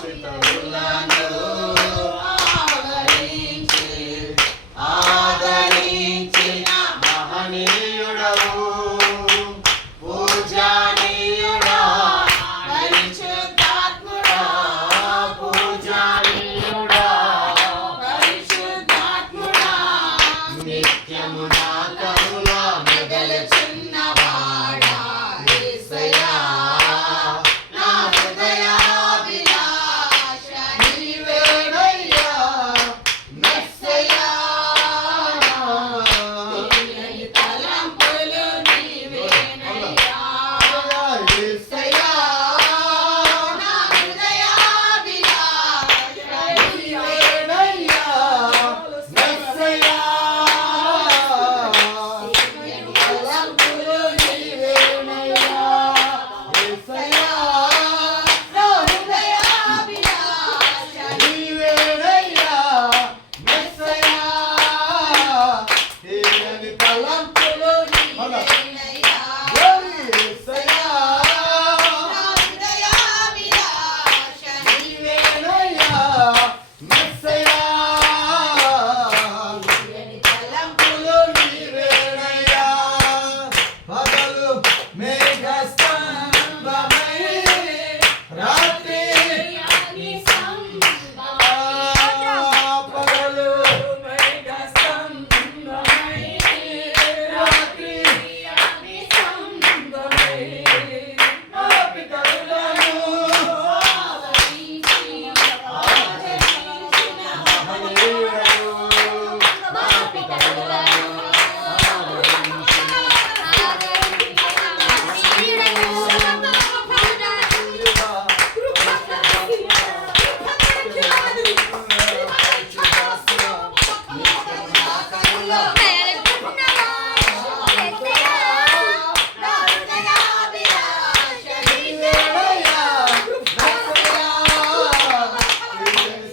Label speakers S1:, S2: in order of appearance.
S1: Sultan Sultan